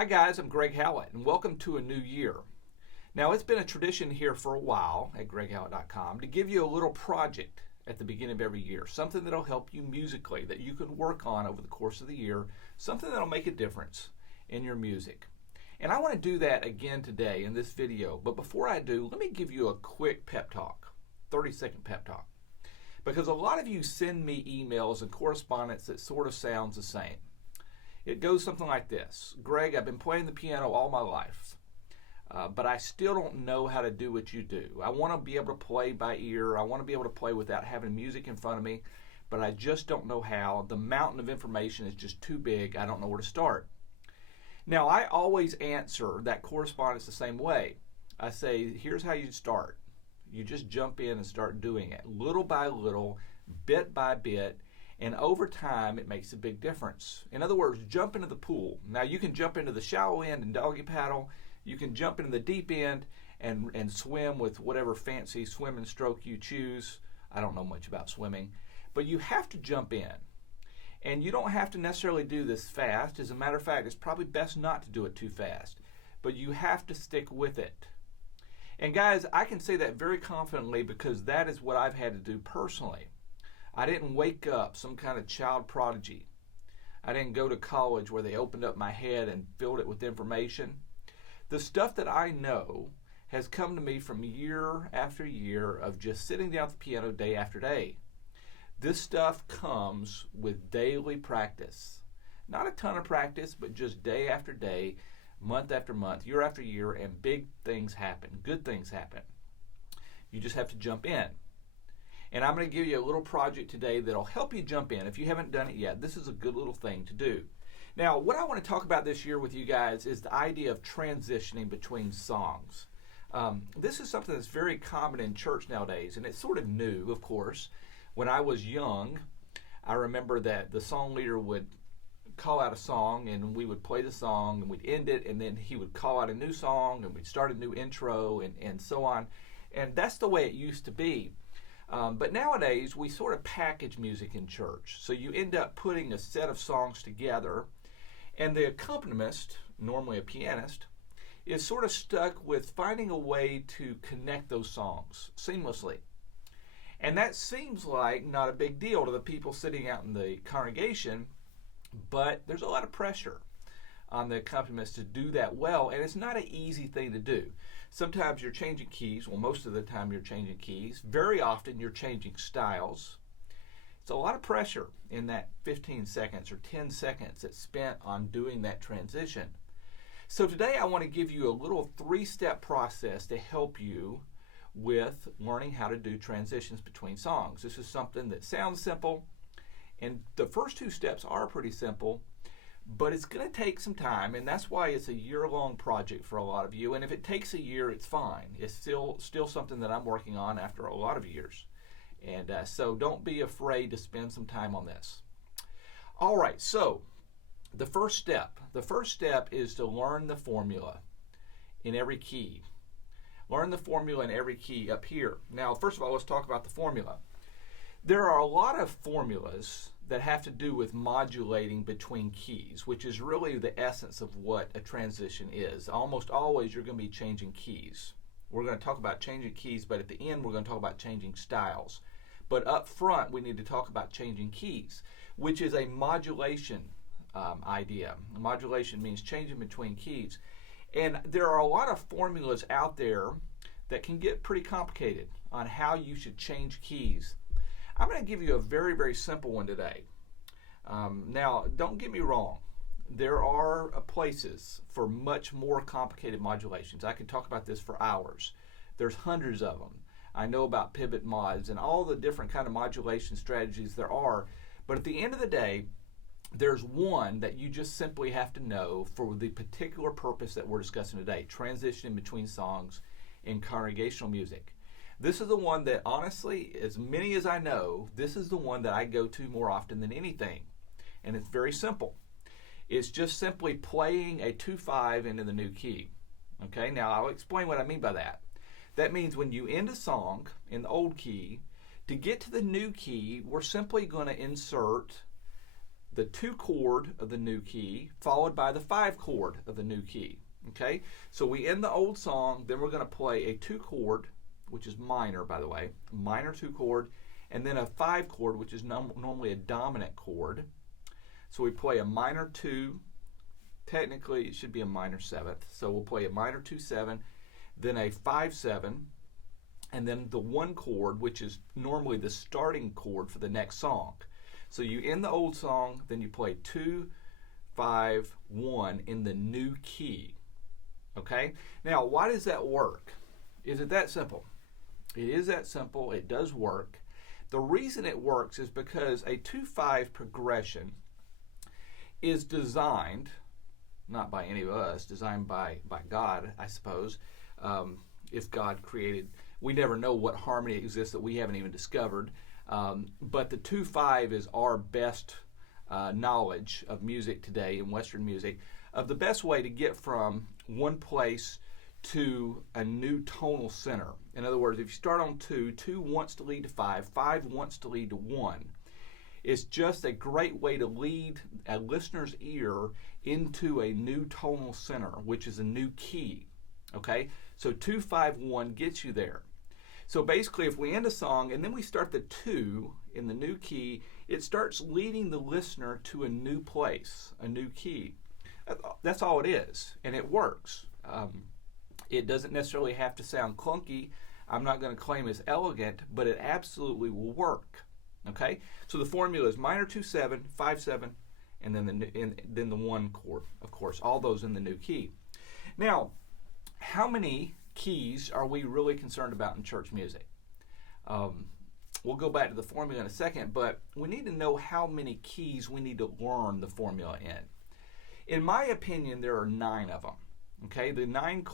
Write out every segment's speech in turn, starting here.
Hi guys, I'm Greg Howlett and welcome to a new year. Now it's been a tradition here for a while at greghowlett.com to give you a little project at the beginning of every year, something that'll help you musically that you can work on over the course of the year, something that'll make a difference in your music. And I want to do that again today in this video, but before I do, let me give you a quick pep talk, 30-second pep talk. Because a lot of you send me emails and correspondence that sort of sounds the same. It goes something like this. Greg, I've been playing the piano all my life, but I still don't know how to do what you do. I want to be able to play by ear. I want to be able to play without having music in front of me, but I just don't know how. The mountain of information is just too big. I don't know where to start. Now, I always answer that correspondence the same way. I say, here's how you start. You just jump in and start doing it, little by little, bit by bit, and over time, it makes a big difference. In other words, jump into the pool. Now, you can jump into the shallow end and doggy paddle. You can jump into the deep end and swim with whatever fancy swimming stroke you choose. I don't know much about swimming. But you have to jump in. And you don't have to necessarily do this fast. As a matter of fact, it's probably best not to do it too fast. But you have to stick with it. And guys, I can say that very confidently because that is what I've had to do personally. I didn't wake up some kind of child prodigy. I didn't go to college where they opened up my head and filled it with information. The stuff that I know has come to me from year after year of just sitting down at the piano day after day. This stuff comes with daily practice. Not a ton of practice, but just day after day, month after month, year after year, and big things happen, good things happen. You just have to jump in. And I'm going to give you a little project today that'll help you jump in. If you haven't done it yet, this is a good little thing to do. Now, what I want to talk about this year with you guys is the idea of transitioning between songs. This is something that's very common in church nowadays, and it's sort of new, of course. When I was young, I remember that the song leader would call out a song, and we would play the song, and we'd end it, and then he would call out a new song, and we'd start a new intro, and so on. And that's the way it used to be. But nowadays, we sort of package music in church. So you end up putting a set of songs together, and the accompanist, normally a pianist, is sort of stuck with finding a way to connect those songs seamlessly. And that seems like not a big deal to the people sitting out in the congregation, but there's a lot of pressure on the accompanist to do that well, and it's not an easy thing to do. Sometimes you're changing keys. Well, most of the time you're changing keys. Very often you're changing styles. It's a lot of pressure in that 15 seconds or 10 seconds that's spent on doing that transition. So today I want to give you a little 3-step process to help you with learning how to do transitions between songs. This is something that sounds simple, and the first 2 steps are pretty simple, but it's going to take some time, and that's why it's a year-long project for a lot of you. And if it takes a year, it's fine. It's still something that I'm working on after a lot of years. And so don't be afraid to spend some time on this. All right, so the first step is to learn the formula in every key. Learn the formula in every key up here. Now, first of all, let's talk about the formula. There are a lot of formulas that have to do with modulating between keys, which is really the essence of what a transition is. Almost always you're going to be changing keys. We're going to talk about changing keys, but at the end we're going to talk about changing styles. But up front we need to talk about changing keys, which is a modulation idea. Modulation means changing between keys. And there are a lot of formulas out there that can get pretty complicated on how you should change keys. I'm going to give you a very, very simple one today. Now, don't get me wrong. There are places for much more complicated modulations. I could talk about this for hours. There's hundreds of them. I know about pivot mods and all the different kind of modulation strategies there are. But at the end of the day, there's one that you just simply have to know for the particular purpose that we're discussing today, transitioning between songs in congregational music. This is the one that, honestly, as many as I know, this is the one that I go to more often than anything. And it's very simple. It's just simply playing a 2/5 into the new key. Okay, now I'll explain what I mean by that. That means when you end a song in the old key, to get to the new key, we're simply going to insert the 2 chord of the new key followed by the 5 chord of the new key. Okay, so we end the old song, then we're going to play a 2 chord, which is minor, by the way, minor 2 chord, and then a 5 chord, which is normally a dominant chord. So we play a minor 2, technically it should be a minor 7th, so we'll play a minor 2-7, then a 5-7, and then the 1 chord, which is normally the starting chord for the next song. So you end the old song, then you play 2, 5, 1 in the new key. Okay? Now, why does that work? Is it that simple? It is that simple. It does work. The reason it works is because a 2-5 progression is designed, not by any of us, designed by God, I suppose. If God created, we never know what harmony exists that we haven't even discovered. But the 2-5 is our best knowledge of music today in Western music, of the best way to get from one place to a new tonal center. In other words, if you start on 2, 2 wants to lead to 5, 5 wants to lead to 1. It's just a great way to lead a listener's ear into a new tonal center, which is a new key. Okay? So 2, 5, 1 gets you there. So basically, if we end a song and then we start the 2 in the new key, it starts leading the listener to a new place, a new key. That's all it is, and it works. It doesn't necessarily have to sound clunky. I'm not going to claim it's elegant, but it absolutely will work. Okay? So the formula is minor 2-7, 5-7, and then the 1 chord, of course, all those in the new key. Now, how many keys are we really concerned about in church music? We'll go back to the formula in a second, but we need to know how many keys we need to learn the formula in. In my opinion, there are 9 of them. Okay, the 9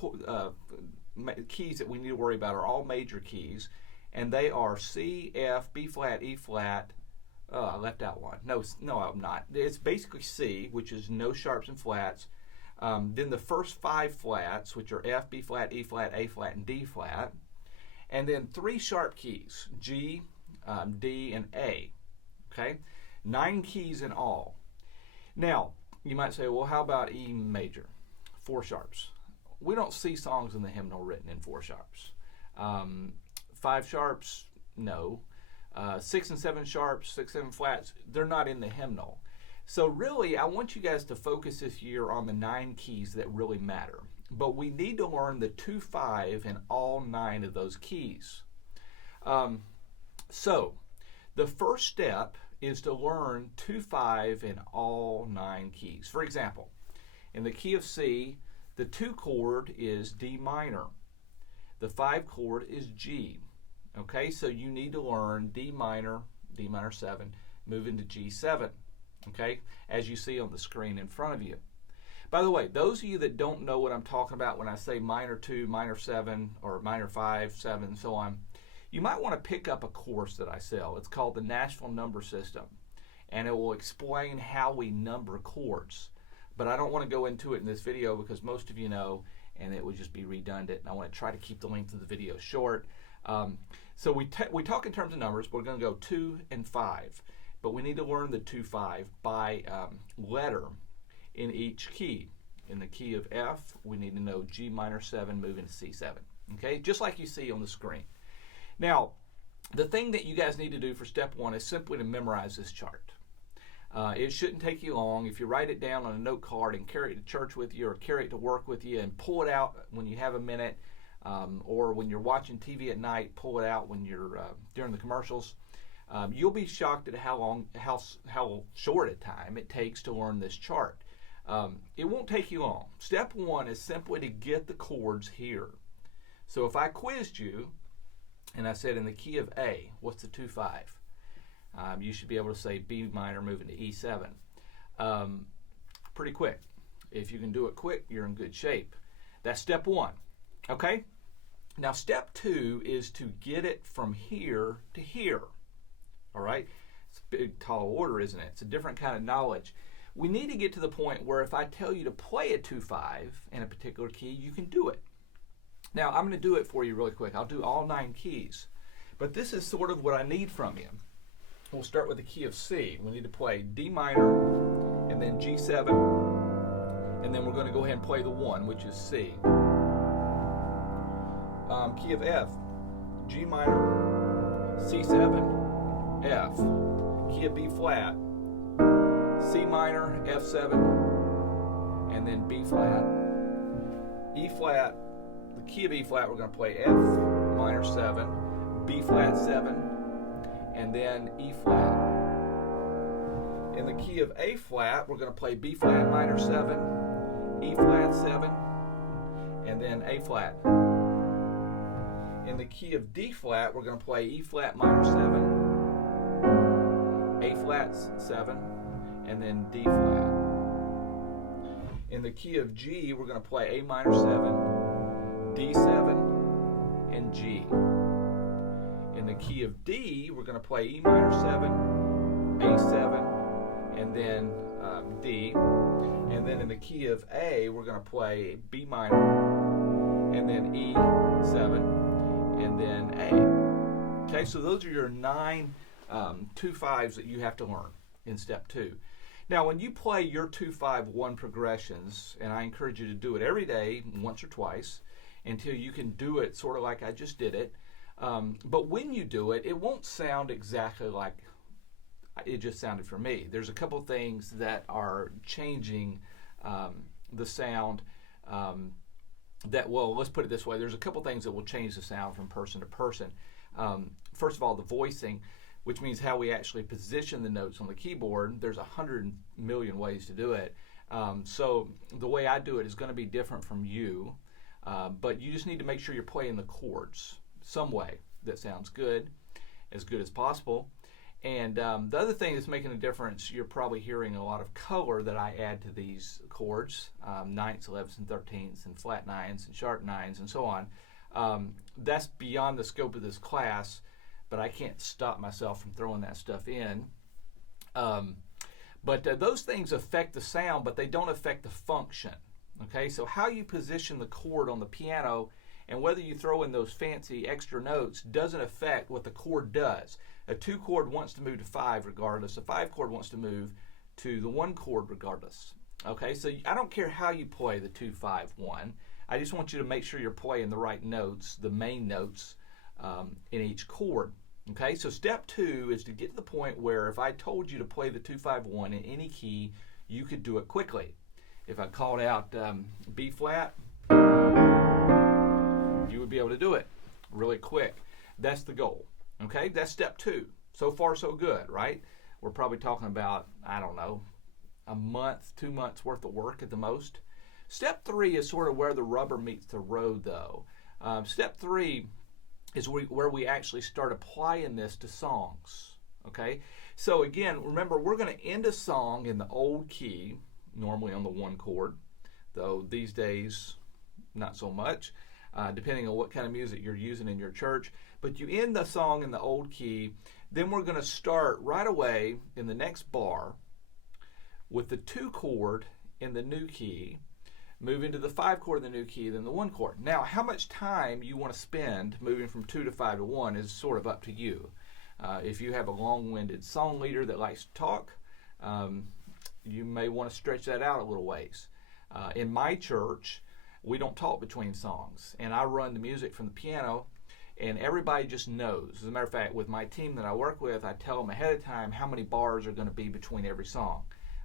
keys that we need to worry about are all major keys, and they are C, F, B flat, E flat. I left out one. No, I'm not. It's basically C, which is no sharps and flats. Then the first 5 flats, which are F, B flat, E flat, A flat, and D flat. And then 3 sharp keys, G, D, and A. Okay? 9 keys in all. Now, you might say, well, how about E major? 4 sharps. We don't see songs in the hymnal written in 4 sharps. 5 sharps, no. 6 and 7 sharps, 6, 7 flats, they're not in the hymnal. So really, I want you guys to focus this year on the 9 keys that really matter. But we need to learn the 2-5 in all 9 of those keys. So the first step is to learn 2-5 in all 9 keys. For example, in the key of C, the 2 chord is D minor. The 5 chord is G. Okay, so you need to learn D minor 7, move into G7. Okay, as you see on the screen in front of you. By the way, those of you that don't know what I'm talking about when I say minor 2, minor 7, or minor 5, 7, and so on, you might want to pick up a course that I sell. It's called the Nashville Number System, and it will explain how we number chords. But I don't want to go into it in this video because most of you know, and it would just be redundant, and I want to try to keep the length of the video short. So we talk in terms of numbers, but we're going to go 2 and 5. But we need to learn the 2-5 by letter in each key. In the key of F, we need to know G minor 7, move into C7. Okay, just like you see on the screen. Now, the thing that you guys need to do for step 1 is simply to memorize this chart. It shouldn't take you long. If you write it down on a note card and carry it to church with you or carry it to work with you and pull it out when you have a minute, or when you're watching TV at night, pull it out when you're during the commercials. You'll be shocked at how short a time it takes to learn this chart. It won't take you long. Step 1 is simply to get the chords here. So if I quizzed you and I said in the key of A, what's the 2-5? You should be able to say B minor moving to E7 pretty quick. If you can do it quick, you're in good shape. That's step 1. Okay? Now step 2 is to get it from here to here. All right? It's a big, tall order, isn't it? It's a different kind of knowledge. We need to get to the point where if I tell you to play a 2-5 in a particular key, you can do it. Now, I'm going to do it for you really quick. I'll do all 9 keys. But this is sort of what I need from you. we'll start with the key of C. We need to play D minor and then G7, and then we're going to go ahead and play the 1, which is C. Key of F, G minor, C7, F. Key of B flat, C minor, F7, and then B flat. E flat, the key of E flat, we're going to play F minor 7, B flat 7, and then E flat. In the key of A flat, we're going to play B flat minor 7, E flat 7, and then A flat. In the key of D flat, we're going to play E flat minor 7, A flat 7, and then D flat. In the key of G, we're going to play A minor 7, D7, and G. In the key of D, we're going to play E minor 7, A7, and then D. And then in the key of A, we're going to play B minor, and then E7, and then A. Okay, so those are your 9 2/5s that you have to learn in step 2. Now, when you play your 2-5-1 progressions, and I encourage you to do it every day, once or twice, until you can do it sort of like I just did it. But when you do it, it won't sound exactly like it just sounded for me. There's a couple things that are changing the sound. Let's put it this way. There's a couple things that will change the sound from person to person. First of all, the voicing, which means how we actually position the notes on the keyboard. There's 100 million ways to do it. So the way I do it is going to be different from you, but you just need to make sure you're playing the chords some way that sounds good as possible. And the other thing that's making a difference, you're probably hearing a lot of color that I add to these chords, 9ths, 11ths, and 13ths, and flat 9s, and sharp 9s, and so on. That's beyond the scope of this class, but I can't stop myself from throwing that stuff in. But those things affect the sound, but they don't affect the function. Okay, so how you position the chord on the piano and whether you throw in those fancy extra notes doesn't affect what the chord does. A 2 chord wants to move to 5 regardless. A 5 chord wants to move to the 1 chord regardless. Okay, so I don't care how you play the 2-5-1. I just want you to make sure you're playing the right notes, the main notes in each chord. Okay, so step 2 is to get to the point where if I told you to play the 2-5-1 in any key, you could do it quickly. If I called out B flat, you would be able to do it really quick. That's the goal. Okay, that's step 2. So far, so good, right? We're probably talking about, I don't know, a month, 2 months worth of work at the most. Step 3 is sort of where the rubber meets the road, though. Step 3 is where we actually start applying this to songs. Okay, so again, remember, we're going to end a song in the old key, normally on the 1 chord, though these days, not so much, depending on what kind of music you're using in your church. But you end the song in the old key, then we're going to start right away in the next bar with the 2 chord in the new key, move into the 5 chord in the new key, then the 1 chord. Now, how much time you want to spend moving from 2 to 5 to 1 is sort of up to you. If you have a long-winded song leader that likes to talk, you may want to stretch that out a little ways. In my church, we don't talk between songs, and I run the music from the piano, and everybody just knows. As a matter of fact, with my team that I work with, I tell them ahead of time how many bars are going to be between every song.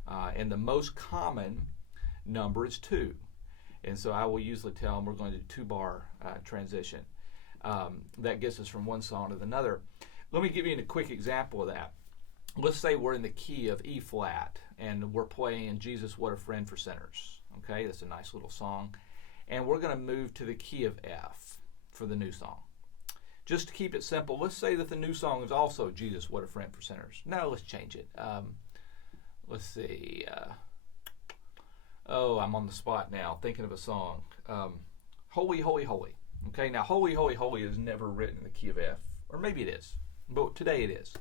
And the most common number is 2. And so I will usually tell them we're going to do 2-bar transition. That gets us from one song to another. Let me give you a quick example of that. Let's say we're in the key of E flat, and we're playing Jesus, What a Friend for Sinners. Okay, that's a nice little song. And we're going to move to the key of F for the new song. Just to keep it simple, let's say that the new song is also Jesus, What a Friend for Sinners. No, let's change it. Let's see. I'm on the spot now, thinking of a song. Holy, Holy, Holy. Okay, now Holy, Holy, Holy is never written in the key of F. Or maybe it is, but today it is.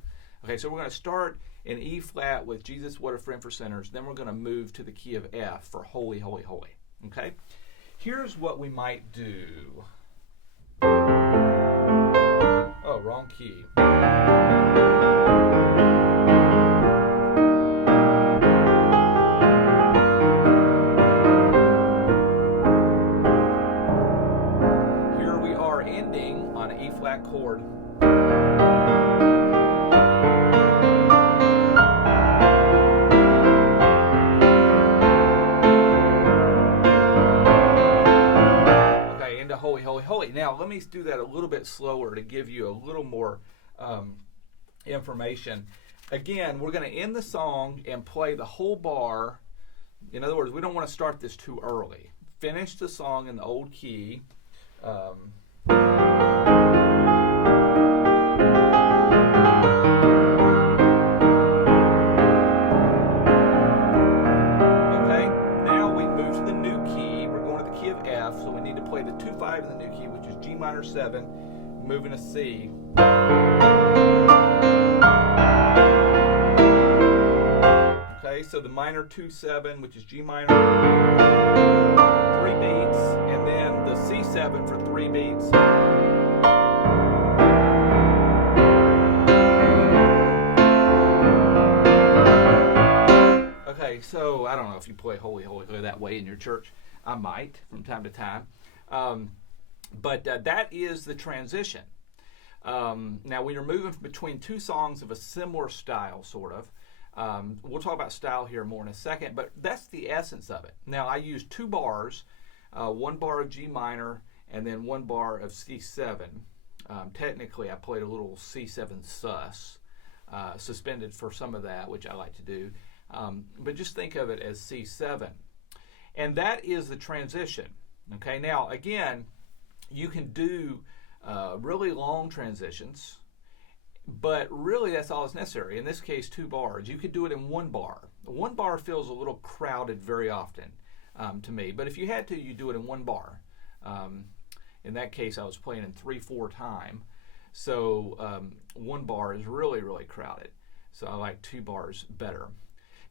Okay, so we're going to start in E flat with Jesus, What a Friend for Sinners. Then we're going to move to the key of F for Holy, Holy, Holy. Okay? Here's what we might do. Oh, wrong key. that chord. Okay, into holy, holy, holy. Now let me do that a little bit slower to give you a little more information. Again, we're going to end the song and play the whole bar. In other words, we don't want to start this too early. Finish the song in the old key. Okay, now we move to the new key. We're going to the key of F, so we need to play the 2-5 in the new key, which is G minor 7, moving to C. Okay, so the minor 2-7, which is G minor, 3 beats, and then the C7 for 3 beats. Okay, so I don't know if you play Holy, Holy, Holy that way in your church. I might from time to time. But that is the transition. Now, we are moving between two songs of a similar style, sort of. We'll talk about style here more in a second, but that's the essence of it. Now, I use 2 bars, 1 bar of G minor, and then 1 bar of C7. Technically, I played a little C7 sus, suspended for some of that, which I like to do. But just think of it as C7. And that is the transition. Okay, now, again, you can do really long transitions, but really that's all that's necessary. In this case, 2 bars. You could do it in 1 bar. 1 bar feels a little crowded very often to me, but if you had to, you do it in 1 bar. In that case, I was playing in 3/4 time, so 1 bar is really, really crowded. So I like 2 bars better.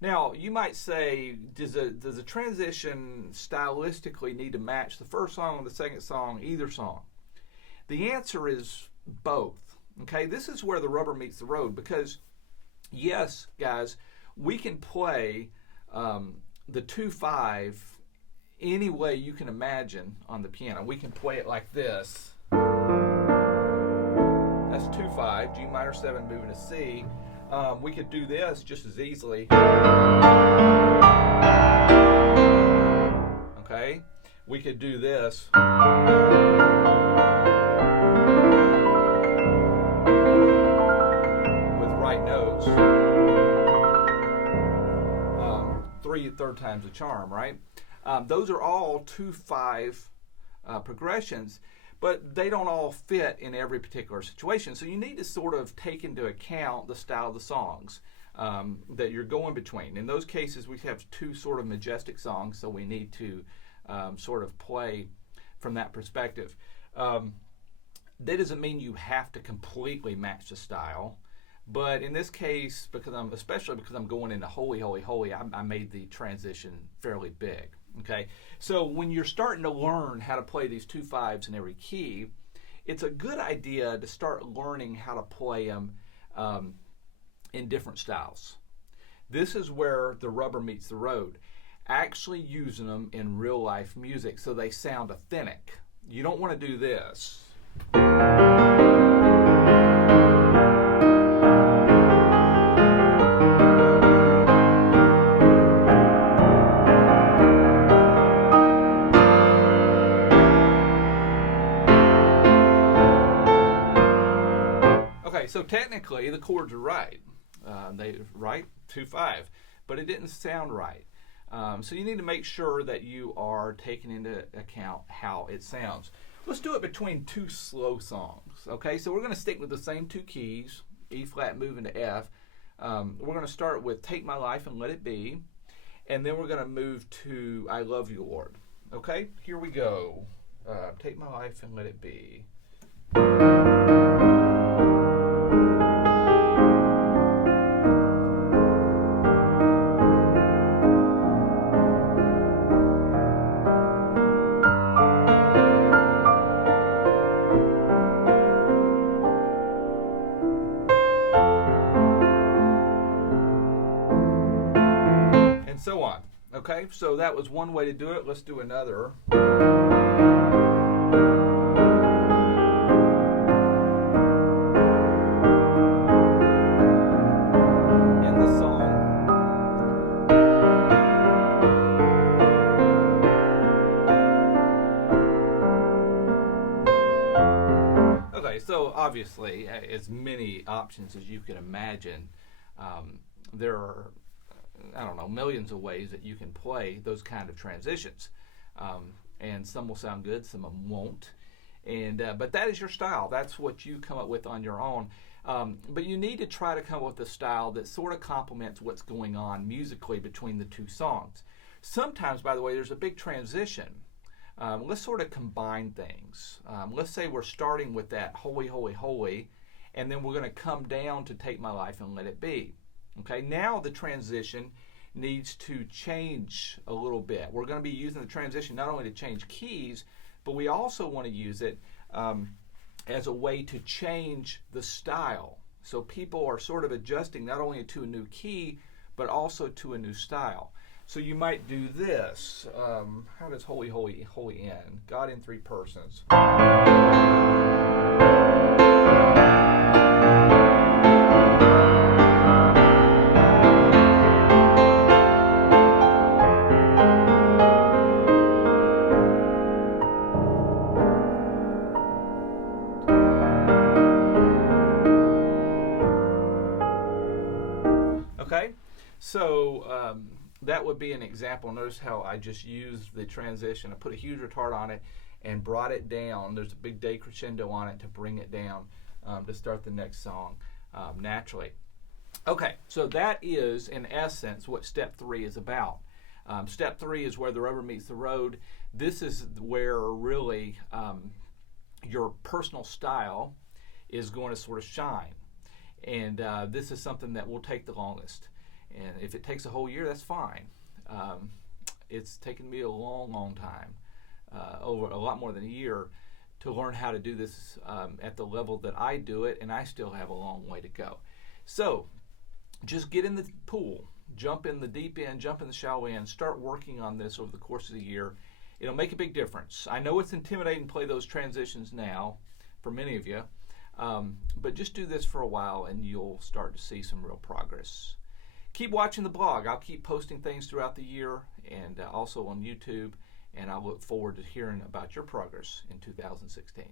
Now, you might say, does a transition stylistically need to match the first song or the second song, either song? The answer is both. Okay, this is where the rubber meets the road, because yes, guys, we can play the 2-5 any way you can imagine on the piano. We can play it like this. That's 2-5, G minor 7 moving to C. We could do this just as easily. Okay, we could do this. Notes. 3/3 times the charm, right? Those are all 2-5 progressions, but they don't all fit in every particular situation. So you need to sort of take into account the style of the songs that you're going between. In those cases, we have 2 sort of majestic songs, so we need to sort of play from that perspective. That doesn't mean you have to completely match the style. But in this case, especially because I'm going into holy, holy, holy, I made the transition fairly big. Okay, so when you're starting to learn how to play these 2-5s in every key, it's a good idea to start learning how to play them in different styles. This is where the rubber meets the road. Actually using them in real life music so they sound authentic. You don't want to do this. So technically, the chords are right. They right 2-5, but it didn't sound right. So you need to make sure that you are taking into account how it sounds. Let's do it between 2 slow songs. Okay, so we're going to stick with the same 2 keys, E flat moving to F. We're going to start with "Take My Life and Let It Be," and then we're going to move to "I Love You, Lord." Okay, here we go. "Take My Life and Let It Be." So on. Okay, so that was one way to do it. Let's do another. Well, obviously, as many options as you can imagine, there are, I don't know, millions of ways that you can play those kind of transitions. And some will sound good, some of them won't. But that is your style. That's what you come up with on your own. But you need to try to come up with a style that sort of complements what's going on musically between the two songs. Sometimes, by the way, there's a big transition. Let's sort of combine things. Let's say we're starting with that holy, holy, holy, and then we're going to come down to Take My Life and Let It Be. Okay, now the transition needs to change a little bit. We're going to be using the transition not only to change keys, but we also want to use it as a way to change the style. So people are sort of adjusting not only to a new key, but also to a new style. So you might do this. How does holy, holy, holy end? God in three persons. Okay, so that would be an example. Notice how I just used the transition. I put a huge retard on it and brought it down. There's a big decrescendo on it to bring it down to start the next song naturally. Okay, so that is, in essence, what step 3 is about. Step 3 is where the rubber meets the road. This is where really your personal style is going to sort of shine. And this is something that will take the longest. And if it takes a whole year, that's fine. It's taken me a long, long time, over a lot more than a year, to learn how to do this at the level that I do it, and I still have a long way to go. So just get in the pool, jump in the deep end, jump in the shallow end, start working on this over the course of the year. It'll make a big difference. I know it's intimidating to play those transitions now for many of you, but just do this for a while and you'll start to see some real progress. Keep watching the blog. I'll keep posting things throughout the year and also on YouTube, and I look forward to hearing about your progress in 2016.